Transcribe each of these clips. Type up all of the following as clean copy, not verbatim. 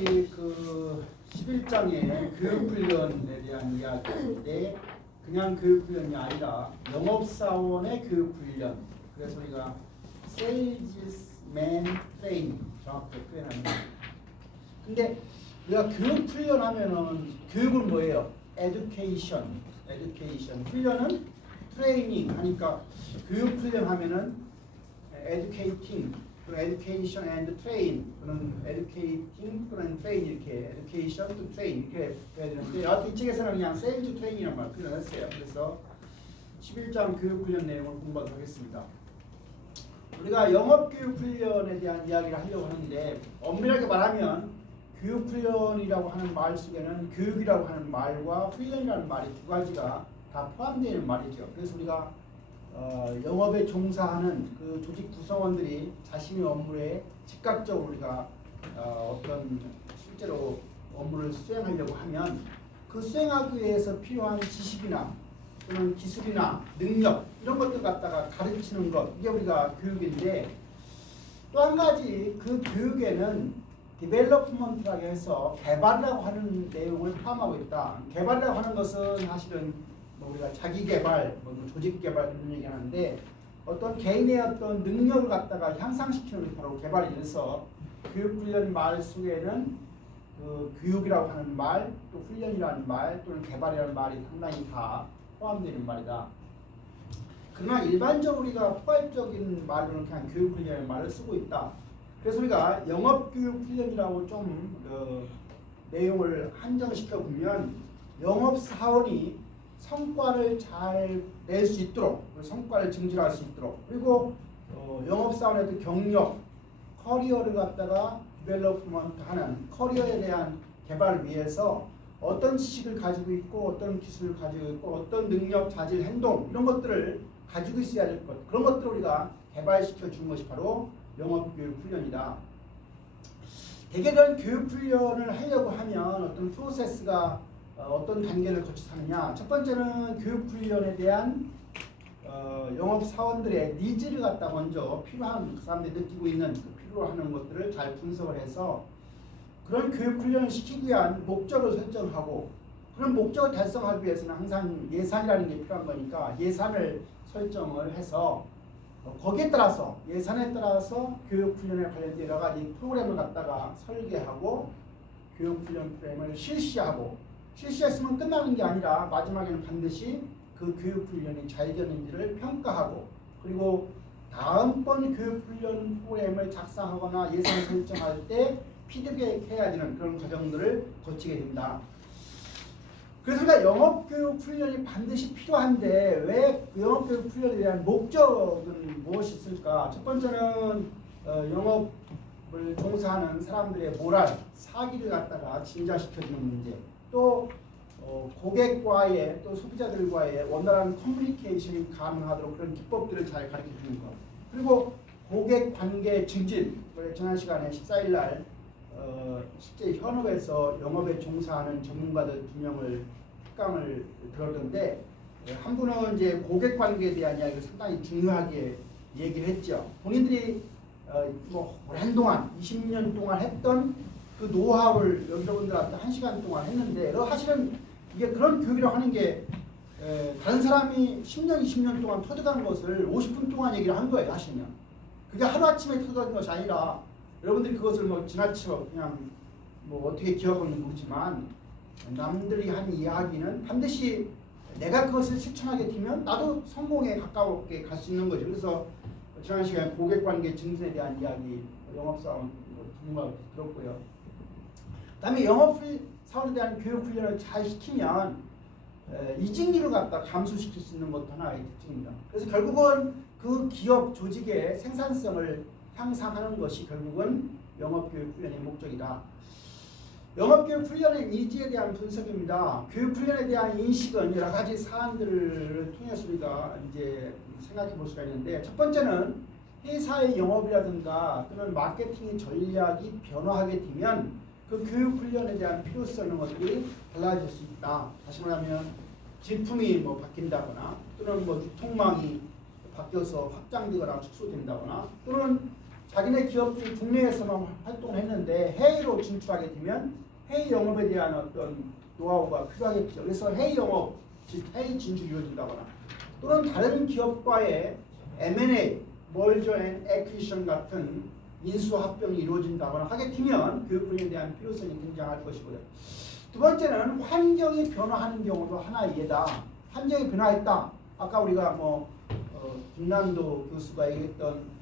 우리 그 11장의 교육훈련에 대한 이야기인데 그냥 교육훈련이 아니라 영업사원의 교육훈련. 그래서 우리가 Salesman Training 정확하게 표현합니다. 근데 우리가 교육훈련 하면은 교육은 뭐예요? Education. 훈련은 트레이닝 하니까 교육훈련 하면은 Educating. education and train 또는 educating 또는 train 이렇게 education to train 이렇게 해야 되는데 여하튼 이쪽에서는 그냥 sales train이라는 말 표현했어요. 그래서 11장 교육훈련 내용을 공부하도록 하겠습니다. 우리가 영업교육훈련에 대한 이야기를 하려고 하는데 엄밀하게 말하면 교육훈련이라고 하는 말 속에는 교육이라고 하는 말과 훈련이라는 말이 두 가지가 다 포함되어 있는 말이죠. 그래서 우리가 영업에 종사하는 그 조직 구성원들이 자신의 업무에 즉각적으로 우리가 어떤 실제로 업무를 수행하려고 하면 그 수행하기 위해서 필요한 지식이나 또는 기술이나 능력 이런 것들 갖다가 가르치는 것 이게 우리가 교육인데 또 한 가지 그 교육에는 디벨롭먼트라고 해서 개발이라고 하는 내용을 포함하고 있다. 개발이라고 하는 것은 사실은 우리가 자기 개발, 조직 개발 이런 얘기하는데 어떤 개인의 어떤 능력을 갖다가 향상시키는 게 바로 개발이 돼서 교육훈련 말 속에는 그 교육이라고 하는 말, 또 훈련이라는 말, 또는 개발이라는 말이 상당히 다 포함되는 말이다. 그러나 일반적으로 우리가 포괄적인 말로는 그냥 교육훈련의 말을 쓰고 있다. 그래서 우리가 영업교육훈련이라고 좀 내용을 한정시켜 보면 영업사원이 성과를 잘 낼 수 있도록 성과를 증진할 수 있도록 그리고 영업사원의 그 경력, 커리어를 갖다가 디벨롭먼트 하는 커리어에 대한 개발을 위해서 어떤 지식을 가지고 있고 어떤 기술을 가지고 있고 어떤 능력, 자질, 행동 이런 것들을 가지고 있어야 될 것 그런 것들을 우리가 개발시켜 준 것이 바로 영업교육훈련이다. 대개 그런 교육훈련을 하려고 하면 어떤 프로세스가 어떤 단계를 거쳐서 하느냐. 첫 번째는 교육훈련에 대한 영업사원들의 니즈를 갖다 먼저 필요한 그 사람들이 느끼고 있는 그 필요하는 것들을 잘 분석을 해서 그런 교육훈련을 시키기 위한 목적을 설정하고 그런 목적을 달성하기 위해서는 항상 예산이라는 게 필요한 거니까 예산을 설정을 해서 거기에 따라서 예산에 따라서 교육훈련에 관련된 여러 가지 프로그램을 갖다가 설계하고 교육훈련 프로그램을 실시했으면 끝나는 게 아니라 마지막에는 반드시 그 교육훈련이 잘 되는지를 평가하고 그리고 다음번 교육훈련 프로그램을 작성하거나 예산 설정할 때 피드백해야 되는 그런 과정들을 거치게 됩니다. 그래서 우리가 영업교육훈련이 반드시 필요한데 왜 영업교육훈련에 대한 목적은 무엇이 있을까? 첫 번째는 영업을 종사하는 사람들의 모랄, 사기를 갖다가 진자시켜주는 문제 또 고객과의 또 소비자들과의 원활한 커뮤니케이션이 가능하도록 그런 기법들을 잘 가르쳐주는 것 그리고 고객 관계 증진 지난 시간에 14일 날 실제 현업에서 영업에 종사하는 전문가들 2명을 특강을 들었는데 한 분은 이제 고객 관계에 대한 이야기를 상당히 중요하게 얘기를 했죠. 본인들이 오랜 동안 20년 동안 했던 그 노하우를 여러분들한테 1시간 동안 했는데 사실은 이게 그런 교육이라고 하는 게 다른 사람이 10년, 20년 동안 터득한 것을 50분 동안 얘기를 한 거예요. 하시면 그게 하루아침에 터득한 것이 아니라 여러분들이 그것을 지나쳐 그냥 어떻게 기억하는지 모르지만 남들이 한 이야기는 반드시 내가 그것을 실천하게 되면 나도 성공에 가까웠게 갈 수 있는 거죠. 그래서 지난 시간에 고객관계 증진에 대한 이야기 영업사원 전문가 들었고요. 그다음에 영업사원에 대한 교육훈련을 잘 시키면 이직률을 갖다 감소시킬 수 있는 것도 하나의 특징입니다. 그래서 결국은 그 기업 조직의 생산성을 향상하는 것이 결국은 영업교육훈련의 목적이다. 영업교육훈련의 니즈에 대한 분석입니다. 교육훈련에 대한 인식은 여러 가지 사안들을 통해서 우리가 이제 생각해 볼 수가 있는데 첫 번째는 회사의 영업이라든가 또는 마케팅 전략이 변화하게 되면 그 교육훈련에 대한 필요성 이런 것들이 달라질 수 있다. 다시 말하면 제품이 바뀐다거나 또는 유통망이 바뀌어서 확장되거나 축소된다거나 또는 자기네 기업들이 국내에서만 활동을 했는데 해외로 진출하게 되면 해외 영업에 대한 어떤 노하우가 필요하겠죠. 그래서 해외 영업, 즉 해외 진출이 이루어진다거나 또는 다른 기업과의 M&A, Merger and Acquisition 같은 인수합병이 이루어진다거나 하게 되면 교육훈련에 대한 필요성이 등장할 것이고요. 두 번째는 환경이 변화하는 경우도 하나의 예다. 환경이 변화했다. 아까 우리가 김난도 교수가 얘기했던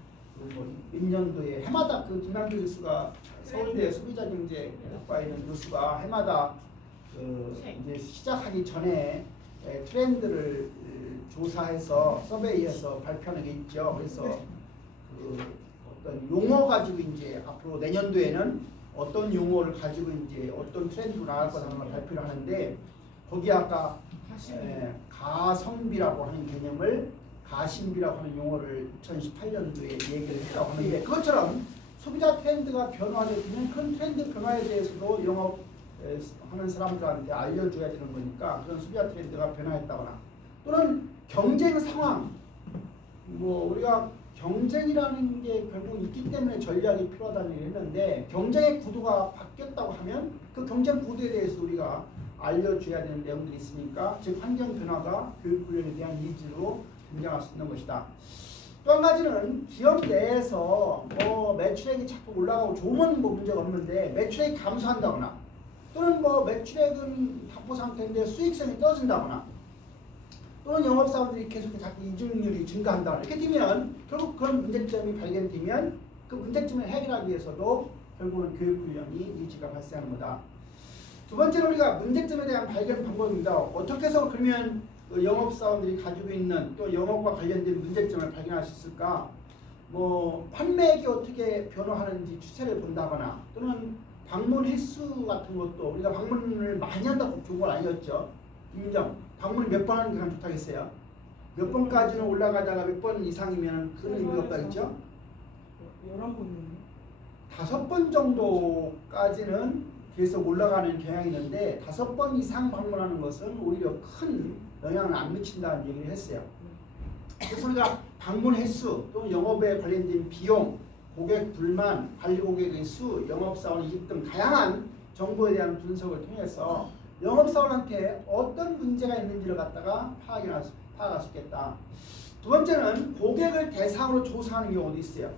몇 년도에 해마다 김난도 교수가 서울대 소비자경제과에 있는 교수가 해마다 이제 시작하기 전에 트렌드를 조사해서 서베이해서 발표하는 게 있죠. 그래서 어떤 용어 가지고 이제 앞으로 내년도에는 어떤 용어를 가지고 이제 어떤 트렌드로 나갈 거라는 걸 발표를 하는데 거기 아까 가성비라고 하는 개념을 가심비라고 하는 용어를 2018년도에 얘기를 했다고 하는데 그것처럼 소비자 트렌드가 변화하게 되면 큰 트렌드 변화에 대해서도 영업하는 사람들한테 알려줘야 되는 거니까 그런 소비자 트렌드가 변화했다거나 또는 경쟁 상황 우리가 경쟁이라는 게 결국 있기 때문에 전략이 필요하다는 얘기를 했는데 경쟁의 구도가 바뀌었다고 하면 그 경쟁 구도에 대해서 우리가 알려줘야 되는 내용들이 있으니까 즉 환경 변화가 교육훈련에 대한 니즈로 등장할 수 있는 것이다. 또 한 가지는 기업 내에서 매출액이 자꾸 올라가고 좋으면 문제가 없는데 매출액이 감소한다거나 또는 매출액은 확보 상태인데 수익성이 떨어진다거나 또는 영업사원들이 계속 자꾸 이중률이 증가한다거나 이렇게 되면 결국 그런 문제점이 발견되면 그 문제점을 해결하기 위해서도 결국은 교육훈련이 니즈가 발생하는 거다. 두 번째는 우리가 문제점에 대한 발견 방법입니다. 어떻게 해서 그러면 영업사원들이 가지고 있는 또 영업과 관련된 문제점을 발견할 수 있을까? 판매액이 어떻게 변화하는지 추세를 본다거나 또는 방문 횟수 같은 것도 우리가 방문을 많이 한다고 좋은 건 아니었죠. 김민정, 방문을 몇 번 하는 게 가장 좋다겠어요? 몇 번까지는 올라가다가 몇 번 이상이면 그런 의미가 없다겠죠? 11번이요. 5번 정도까지는 계속 올라가는 경향이 있는데 5번 이상 방문하는 것은 오히려 큰 영향을 안 미친다는 얘기를 했어요. 그래서 우리가 방문 횟수 또는 영업에 관련된 비용, 고객 불만, 관리 고객의 수, 영업사원 이직 등 다양한 정보에 대한 분석을 통해서 영업사원한테 어떤 문제가 있는지를 갖다가 파악할 수 있겠다. 두 번째는 고객을 대상으로 조사하는 경우도 있어요.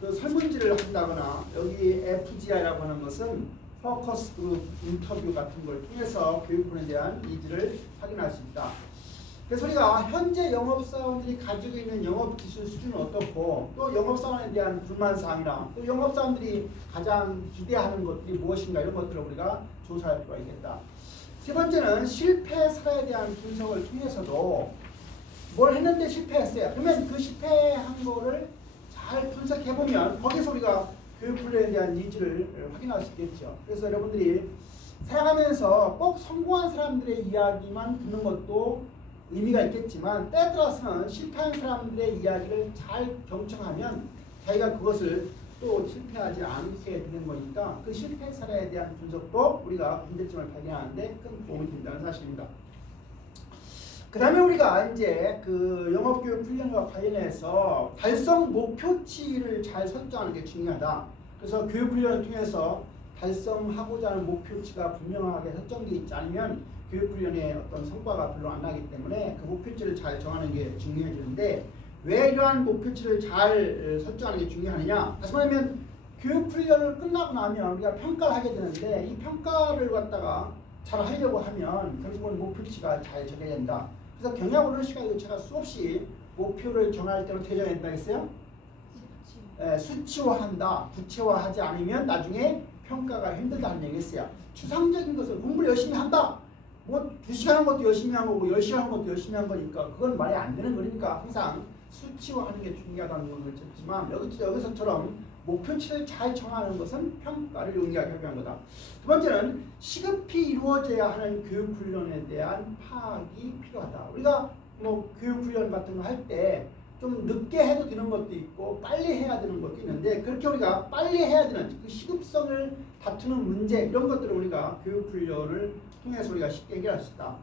그 설문지를 한다거나 여기 FGI라고 하는 것은 포커스 그룹 인터뷰 같은 걸 통해서 교육훈련에 대한 니즈를 확인할 수 있다. 그래서 우리가 현재 영업사원들이 가지고 있는 영업기술 수준은 어떻고 또 영업사원에 대한 불만사항이나 또 영업사원들이 가장 기대하는 것들이 무엇인가 이런 것들을 우리가 조사할 필요가 있겠다. 세 번째는 실패 사례에 대한 분석을 통해서도 뭘 했는데 실패했어요. 그러면 그 실패한 거를 잘 분석해보면 거기서 우리가 교육훈련에 대한 니즈를 확인할 수 있겠죠. 그래서 여러분들이 살아가면서 꼭 성공한 사람들의 이야기만 듣는 것도 의미가 있겠지만 때에 따라서는 실패한 사람들의 이야기를 잘 경청하면 자기가 그것을 또 실패하지 않게 되는 거니까 그 실패 사례에 대한 분석도 우리가 문제점을 발견하는데 큰 도움이 된다는 사실입니다. 그 다음에 우리가 이제 그 영업교육 훈련과 관련해서 달성 목표치를 잘 설정하는 게 중요하다. 그래서 교육훈련을 통해서 달성하고자 하는 목표치가 분명하게 설정되어 있지 않으면 교육훈련의 어떤 성과가 별로 안 나기 때문에 그 목표치를 잘 정하는 게 중요해지는데 왜 이러한 목표치를 잘 설정하는 게 중요하느냐? 다시 말하면 교육훈련을 끝나고 나면 우리가 평가를 하게 되는데 이 평가를 갖다가 잘 하려고 하면 결국은 목표치가 잘 정해야 된다. 그래서 경영훈련 시간에도 제가 수없이 목표를 정할 때는 어떻게 정해야 된다 했어요? 수치화한다. 구체화하지 않으면 나중에 평가가 힘들다는 얘기했어요. 추상적인 것은 공부를 열심히 한다. 2시간 한 것도 열심히 한 거고 10시간 한 것도 열심히 한 거니까 그건 말이 안 되는 거니까 항상 수치화하는 게 중요하다는 걸 쳤지만 여기서처럼 목표치를 잘 정하는 것은 평가를 용이하게 하기 위한 거다. 두 번째는 시급히 이루어져야 하는 교육훈련에 대한 파악이 필요하다. 우리가 교육훈련 같은 거 할 때 좀 늦게 해도 되는 것도 있고 빨리 해야 되는 것도 있는데 그렇게 우리가 빨리 해야 되는 그 시급성을 다투는 문제 이런 것들을 우리가 교육훈련을 통해서 우리가 쉽게 해결할 수 있다.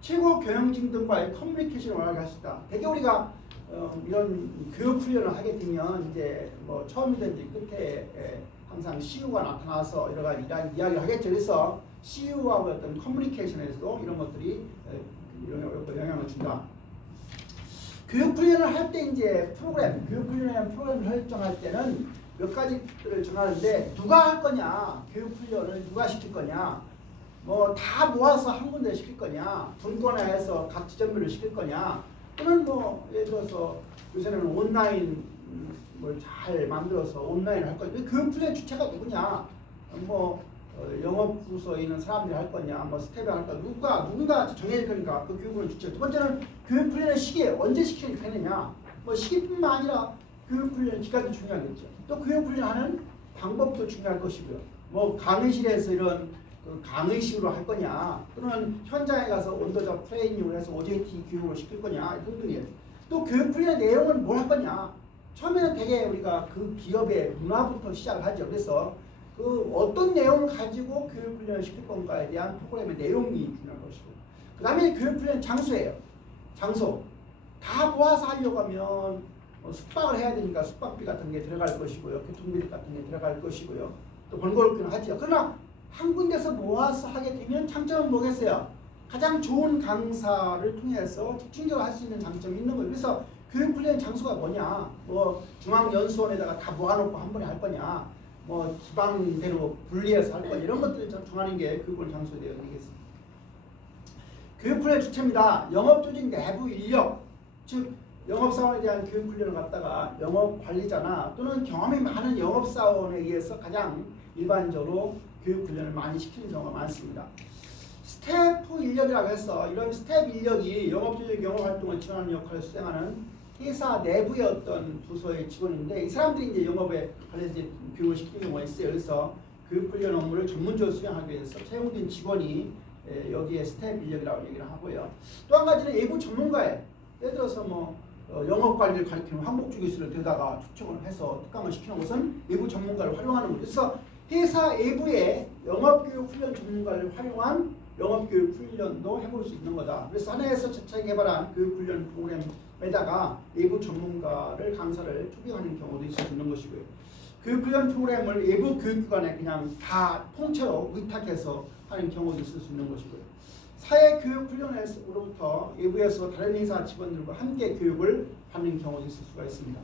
최고 경영진 등과의 커뮤니케이션을 원활하게 할 수 있다. 대개 우리가 이런 교육 훈련을 하게 되면 이제 뭐 처음이든지 끝에 항상 CU가 나타나서 여러 가지 이야기를 하겠죠. 그래서 CU하고 어떤 커뮤니케이션에서도 이런 것들이 영향을 준다. 교육 훈련을 할 때 이제 교육 훈련이라는 프로그램을 설정할 때는 몇 가지들을 정하는데 누가 할 거냐, 교육 훈련을 누가 시킬 거냐, 뭐 다 모아서 한 군데 시킬 거냐, 분권화해서 각 지점별로 시킬 거냐, 또는 뭐 예를 들어서 요새는 온라인 뭘 잘 만들어서 온라인 할 거냐, 교육 훈련 주체가 누구냐, 뭐 영업부서에 있는 사람들이 할 거냐, 뭐 스텝이 할 거냐, 누군가 정해질 거니까 그 교육 훈련 주체. 두 번째는 교육 훈련의 시기, 언제 시키는 되느냐, 뭐 시기뿐만 아니라 교육 훈련 기간도 중요하겠죠. 또 교육 훈련하는 방법도 중요할 것이고요. 뭐 강의실에서 이런 강의식으로 할 거냐, 또는 현장에 가서 온더잡 트레이닝을 해서 OJT 교육을 시킬 거냐 등등이에요. 또 교육 훈련의 내용은 뭘 할 거냐. 처음에는 되게 우리가 그 기업의 문화부터 시작을 하죠. 그래서 그 어떤 내용을 가지고 교육 훈련을 시킬 건가에 대한 프로그램의 내용이 중요한 것이고, 그 다음에 교육 훈련 장소예요. 장소 다 모아서 하려고 하면 숙박을 해야 되니까 숙박비 같은 게 들어갈 것이고요, 교통비 같은 게 들어갈 것이고요, 또 번거롭기는 하죠. 그러나 한 군데서 모아서 하게 되면 장점은 뭐겠어요? 가장 좋은 강사를 통해서 집중적으로 할 수 있는 장점이 있는 거예요. 그래서 교육훈련 장소가 뭐냐, 뭐 중앙연수원에다가 다 모아놓고 한 번에 할 거냐, 뭐 지방대로 분리해서 할 거냐, 이런 것들을 정하는 게 교육훈련 장소에 되겠습니다. 교육훈련 주체입니다. 영업조직 내부 인력, 즉 영업사원에 대한 교육훈련을 갖다가 영업관리자나 또는 경험이 많은 영업사원에 의해서 가장 일반적으로 교육훈련을 많이 시키는 경우가 많습니다. 스태프 인력이라고 해서 이런 스태프 인력이 영업조직 영업활동을 지원하는 역할을 수행하는 회사 내부의 어떤 부서의 직원인데, 이 사람들이 이제 영업에 관련된 교육을 시키는 경우가 있어요. 그래서 교육훈련 업무를 전문적으로 수행하기 위해서 채용된 직원이 여기에 스태프 인력이라고 얘기를 하고요. 또 한 가지는 외부 전문가예요. 예를 들어서 뭐 영업관리를 가리키는 황복주 교수를 데려다가 초청을 해서 특강을 시키는 것은 외부 전문가를 활용하는 거죠. 그래서 회사 외부에 영업교육 훈련 전문가를 활용한 영업교육 훈련도 해볼 수 있는 거다. 그래서 하나에서 자체 개발한 교육훈련 프로그램에다가 외부 전문가를 강사를 초빙하는 경우도 있을 수 있는 것이고요. 교육훈련 프로그램을 외부 교육기관에 그냥 다 통째로 위탁해서 하는 경우도 있을 수 있는 것이고요. 사회교육훈련으로부터 외부에서 다른 회사 직원들과 함께 교육을 받는 경우도 있을 수가 있습니다.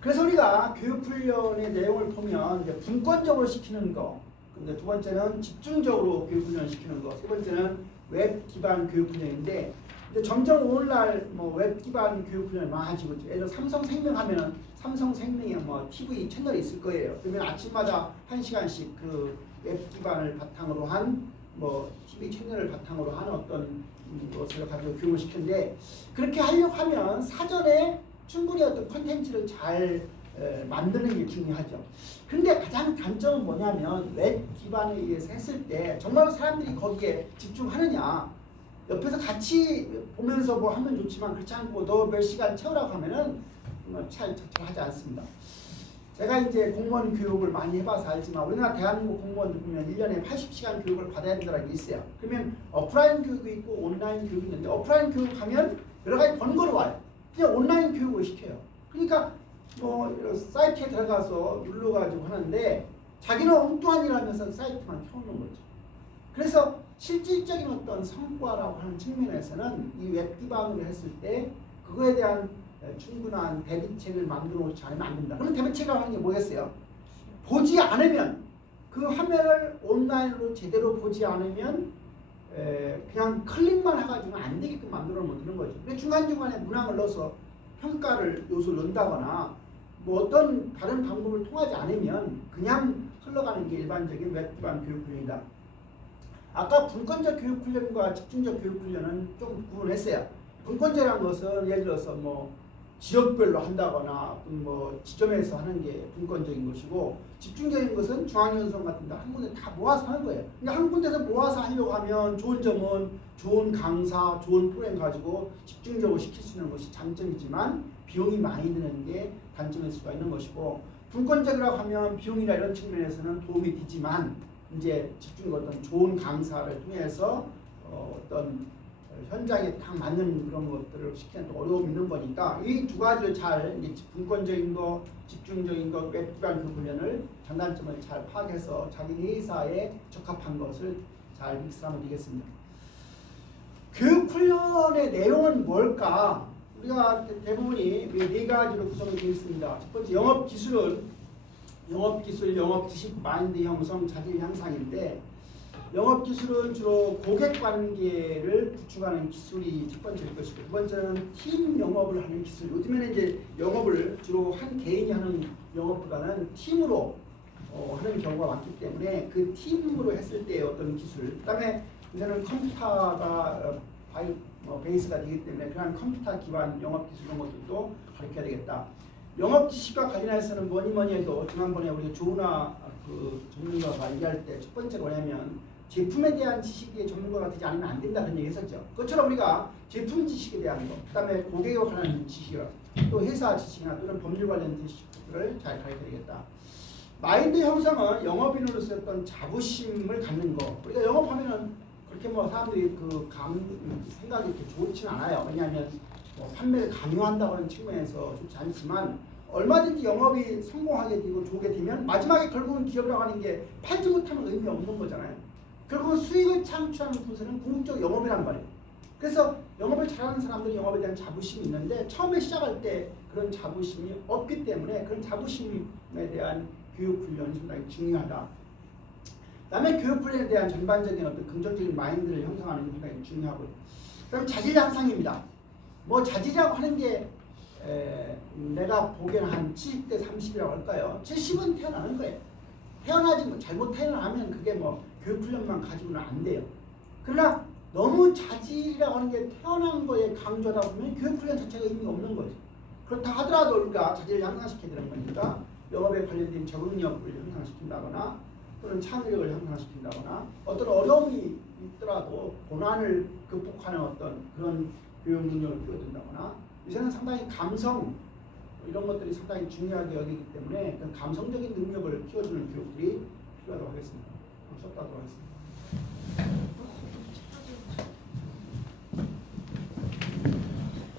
그래서 우리가 교육훈련의 내용을 보면 이제 분권적으로 시키는 거, 근데 두 번째는 집중적으로 교육훈련을 시키는 거, 세 번째는 웹 기반 교육훈련인데, 이제 점점 오늘날 뭐 웹 기반 교육훈련이 많아지고 있죠. 예를 들어 삼성생명 하면은 삼성생명에 뭐 TV 채널이 있을 거예요. 그러면 아침마다 1시간씩 그 웹 기반을 바탕으로 한 뭐 TV 채널을 바탕으로 하는 어떤 것을 가지고 교육을 시키는데, 그렇게 하려고 하면 사전에 충분히 어떤 콘텐츠를 잘 만드는 게 중요하죠. 근데 가장 단점은 뭐냐면 웹 기반에 의해서 했을 때 정말 사람들이 거기에 집중하느냐, 옆에서 같이 보면서 뭐 하면 좋지만 그렇지 않고 너 몇 시간 채우라고 하면은 잘 하지 않습니다. 제가 이제 공무원 교육을 많이 해봐서 알지만 우리나라 대한민국 공무원들 보면 1년에 80시간 교육을 받아야 된다는 게 있어요. 그러면 오프라인 교육이 있고 온라인 교육이 있는데, 오프라인 교육하면 여러 가지 번거로워요. 그냥 온라인 교육을 시켜요. 그러니까 뭐 사이트에 들어가서 눌러가지고 하는데 자기는 엉뚱한 일 하면서 사이트만 켜놓는 거죠. 그래서 실질적인 어떤 성과라고 하는 측면에서는 이 웹 기반으로 했을 때 그거에 대한 충분한 대비책을 만들어 놓지 않으면 안 된다. 그럼 대비책이라고 하는 게 뭐겠어요? 보지 않으면, 그 화면을 온라인으로 제대로 보지 않으면 그냥 클릭만 해가지고 안 되게끔 만들어 놓는 거죠. 중간중간에 문항을 넣어서 평가를 요소를 넣는다거나 뭐 어떤 다른 방법을 통하지 않으면 그냥 흘러가는 게 일반적인 웹 기반 교육훈련이다. 아까 분권적 교육훈련과 집중적 교육훈련은 좀 구분했어요. 분권적이라는 것은 예를 들어서 뭐 지역별로 한다거나 뭐 지점에서 하는 게 분권적인 것이고, 집중적인 것은 중앙연수원 같은 데 한 군데 다 모아서 하는 거예요. 그러니까 한 군데서 모아서 하려고 하면 좋은 점은 좋은 강사, 좋은 프로그램 가지고 집중적으로 시킬 수 있는 것이 장점이지만 비용이 많이 드는 게 단점일 수가 있는 것이고, 분권적이라고 하면 비용이나 이런 측면에서는 도움이 되지만 이제 집중적으로 어떤 좋은 강사를 통해서 어떤 현장에 딱 맞는 그런 것들을 시키는 또 어려움이 있는 거니까 이 두 가지를 잘 이제 분권적인 거, 집중적인 거, 웹기반 교육 훈련을 장단점을 잘 파악해서 자기 회사에 적합한 것을 잘 믹스하면 되겠습니다. 교육 훈련의 내용은 뭘까? 우리가 대부분이 네 가지로 구성이 되어 있습니다. 첫 번째 영업 기술은 영업 기술, 영업 지식, 마인드 형성, 자질 향상인데 영업 기술은 주로 고객 관계를 구축하는 기술이 첫 번째일 것이고 두 번째는 팀 영업을 하는 기술. 요즘에는 이제 영업을 주로 한 개인이 하는 영업보다는 팀으로 하는 경우가 많기 때문에 그 팀으로 했을 때의 어떤 기술. 그다음에 이제는 컴퓨터가 베이스가 되기 때문에 그런 컴퓨터 기반 영업 기술 이런 것들도 가르쳐야 되겠다. 영업 지식과 관련해서는 뭐니 해도 지난번에 우리가 조은아 그 전문가가 얘기할 때 첫 번째가 뭐냐면 제품에 대한 지식이 전문가가 되지 않으면 안 된다 그런 얘기 했었죠. 그것처럼 우리가 제품 지식에 대한 거, 그 다음에 고객에 관한 지식, 또 회사 지식이나 또는 법률 관련 지식들을 잘 가르쳐야 되겠다. 마인드 형성은 영업인으로서 어떤 자부심을 갖는 거. 우리가 영업하면은 그렇게 뭐 사람들이 생각이 이렇게 좋지는 않아요. 왜냐하면 뭐 판매를 강요한다고 하는 측면에서 좋지 않지만 얼마든지 영업이 성공하게 되고 좋게 되면 마지막에 결국은 기업이라고 하는 게 팔지 못하면 의미 없는 거잖아요. 결국 수익을 창출하는 분야는 궁극적 영업이란 말이에요. 그래서 영업을 잘하는 사람들이 영업에 대한 자부심이 있는데 처음에 시작할 때 그런 자부심이 없기 때문에 그런 자부심에 대한 교육 훈련이 상당히 중요하다. 그다음에 교육 훈련에 대한 전반적인 어떤 긍정적인 마인드를 형성하는 게 상당히 중요하고요. 그다음 자질 향상입니다. 뭐 자질이라고 하는 게 내가 보기에는 한 70대 30이라고 할까요? 70은 태어나는 거예요. 태어나지 뭐 잘못 태어나면 그게 뭐 교육훈련만 가지고는 안 돼요. 그러나 너무 자질이라고 하는 게 태어난 거에 강조하다 보면 교육훈련 자체가 의미 없는 거죠. 그렇다 하더라도 우리가 자질을 향상시켜야 되는 거니까 영업에 관련된 적응력을 향상시킨다거나 또는 창의력을 향상시킨다거나 어떤 어려움이 있더라도 고난을 극복하는 어떤 그런 교육 능력을 키워준다거나 요새는 상당히 감성 이런 것들이 상당히 중요하게 여기기 때문에 감성적인 능력을 키워주는 교육들이 필요하다고 하겠습니다. 썼다고 하겠습니다.